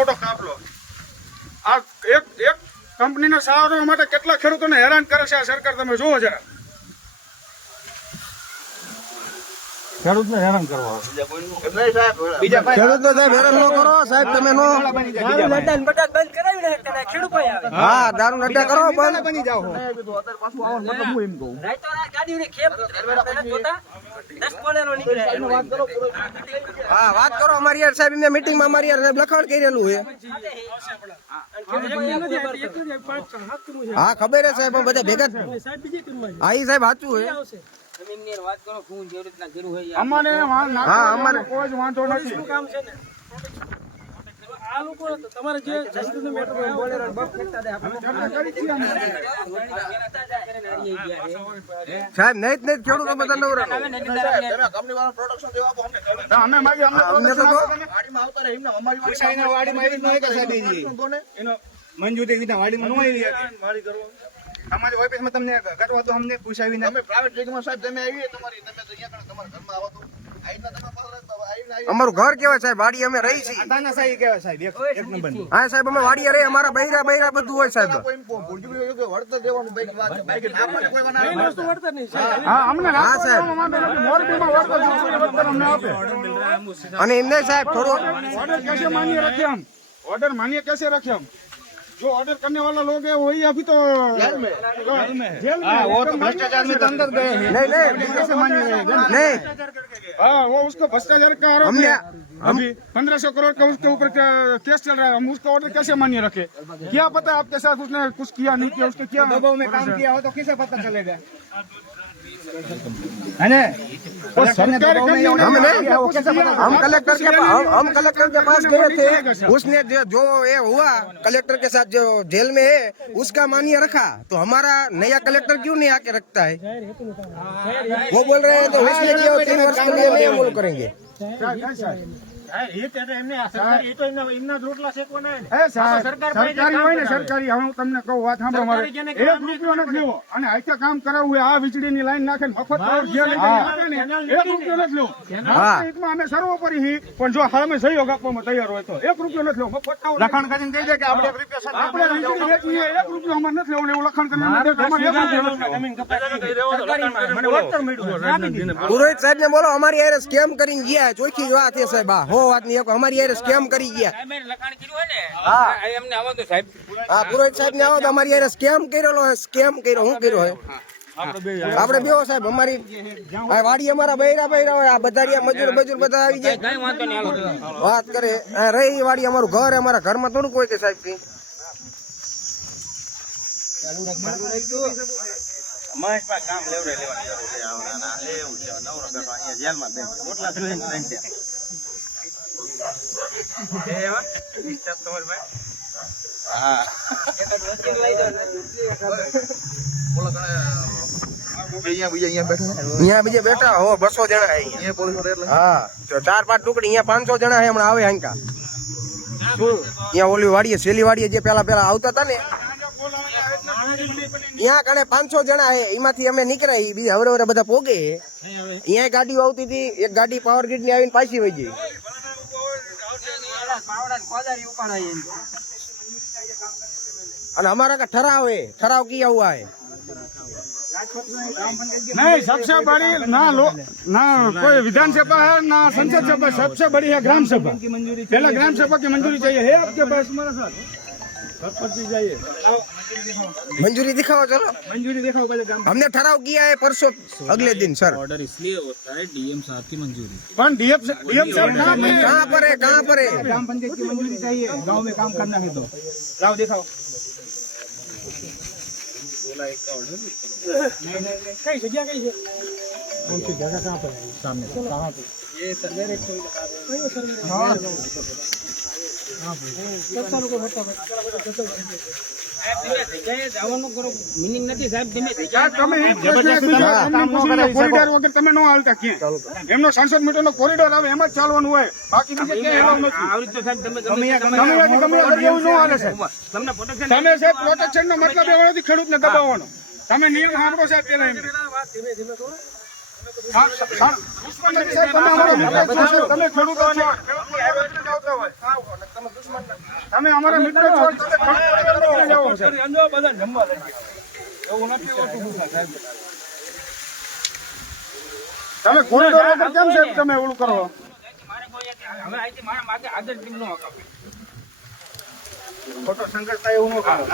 મોટો કાફલો આ એક કંપનીને સારવાર માટે કેટલા ખેડૂતોને હેરાન કરે છે આ સરકાર, તમે જુઓ જરા. ખેડૂતને હેરાન કરવા ખેડૂતો સાહેબ હેરાન ન કરો સાહેબ, તમે નો હા દારૂ અડ્ડા કરો બંધ બની જાઓ. હા વાત કરો અમારી યાર સાહેબ, એમને મીટિંગ માં અમારી યાર લખાણ કરેલું છે. હા ખબર છે સાહેબ, બધા ભેગા હા ઈ સાહેબ સાચું છે. અમારે હા અમારે કોઈ જ વાંધો નથી. સાહેબ નહીં જ નહીં ખેડૂતો બધા નવરા અમે માગી મંજૂરી વિના વાડીમાં નો આવી અમારી ઓફિસમાં તમને કરવા તો અમને પૂછાવી ને પ્રાઇવેટ બેંકમાં સાહેબ તમે આવી તમારી તમે તો અહીંયા તમારા ઘરમાં આવો તો અમારું ઘર કેવાય સાહેબ, વાડી અમે રહી છીએ. તાના સાહેબ કેવાય સાહેબ એક નંબર ની. હા સાહેબ અમે વાડી રહી, અમારા બૈરા બધું હોય સાહેબ. વળતર દેવાનું બાઈક આપણને કોઈ વાના હા અમને હા સાહેબ. મોરબીમાં વળતર અમને આપે. અને એમને સાહેબ થોડો ऑर्डर कैसे मान्य रखे हम, ऑर्डर मान्य कैसे रखे हम? जो ऑर्डर करने वाला लोग है वही अभी तो जेल में वो तो भ्रष्टाचार में तो अंदर गए हैं। नहीं कैसे मान्य रहेगा? नहीं हाँ वो उसको भ्रष्टाचार का आरोप हमने है। अभी 1500 करोड़ का उसके ऊपर केस चल रहा है, हम उसका ऑर्डर कैसे मान्य रखे? क्या पता है आपके साथ उसने कुछ किया नहीं किया, उसके क्या दबाव में काम किया हो तो किसे पता चलेगा? है ना? वो सरकार हम नहीं, हम कलेक्टर के पास गए थे, उसने जो ये हुआ कलेक्टर के साथ जो जेल में है उसका मान्य रखा, तो हमारा नया कलेक्टर क्यों नहीं आके रखता है? वो बोल रहे हैं तो उसने किया 3 वर्ष के लिए नहीं अमल करेंगे. સરકારી હોય ને સરકારી, હું તમને કહું વાત સાંભળો મારે, 1 રૂપિયો નથી લેવો અને આખા કામ કરાવવું હોય, આ વીજળીની લાઈન નાખે મફત 1 રૂપિયો નથી લેવો. નાગરિકમાં અમે સર્વોપરી હી, પણ જો હાલમાં સહયોગ આપવામાં તૈયાર હોય તો 1 રૂપિયો નથી લેવો, મફત લખાણ કરીને કહી દે કે આપણે 1 રૂપિયા આપણે વીજળી વેચીએ 1 રૂપિયો અમારે નથી લેવો, એવું લખાણ કરીને પુરોહિત સાહેબ ને બોલો, અમારી યારે સ્કેમ કરીને ગયા, ચોખ્ખી વાત છે સાહેબ. હો વાત નહીં, અમારી યારે સ્કેમ કરી ગયા. હા પુરોહિત સાહેબ ને આવો તો અમારી યારે સ્કેમ કરેલો, સ્કેમ કર્યો, હું કર્યો હે આપણે બેવો સાહેબ. અમારી વાડી અમારા બૈરા હોય, આ બધા મજૂર બધા આવી જાય, વાત કરે રહી વાડી અમારું ઘર, અમારા ઘરમાં થોડું કોઈ કે સાહેબ કઈ કામ લેવડે અહીંયા બીજે બેઠા હો 200 જણા હા, 4-5 ટુકડી અહીંયા 500 જણા હમણાં આવે હાંકા. અહીંયા ઓલી વાડીએ સેલી વાડીએ જે પેલા આવતા હતા ને, અહીંયા કણે 500 જણા હે, એમાંથી અમે નીકળ્યા, બીજા હવે બધા પોગે. અહીંયા ગાડીઓ આવતી હતી, એક ગાડી પાવર ગ્રીડ ની આવીને પાછી વહી ગઈ. અને हमारा का ठराव किया हुआ है. नहीं, सबसे बड़ी ना कोई विधानसभा है ना संसद सभा, सबसे बड़ी है ग्राम सभा. पहले ग्राम सभा की मंजूरी चाहिए, है आपके पास? हमारा साथ सरपंच चाहिए, मंजूरी दिखाओ, चलो मंजूरी दिखाओ पहले. हमने ठराव किया है परसों अगले दिन सर. ऑर्डर इसलिए होता है डीएम साहब की मंजूरी. डीएम साहब कहाँ पर है? ग्राम पंचायत की मंजूरी चाहिए, गांव में काम करना है तो लाओ दिखाओ. कई जगह कई है उनकी जगह कहाँ पर है? सामने कहाँ पे? ये सर्वे તમે નો હાલતા ક્યાં? એમનો 500 મીટરનો કોરિડોર આવે એમ જ ચાલવાનું હોય, બાકી બીજે ક્યાંય તમે સાહેબ પ્રોટેક્શન નો મતલબ એવો નથી ખેડૂતને દબાવવાનો. તમે નિયમ સાંભળો સાહેબ પેલા એમ તમે ખેડૂતો છો, તમે અમારા મિત્ર છો, તમે ખડતર જાઓ છો. તમે કોરિડોર વગર કેમ સાહેબ તમે ઓલું કરો? ખોટો સંઘર્ષ થાય એવું ન કરો.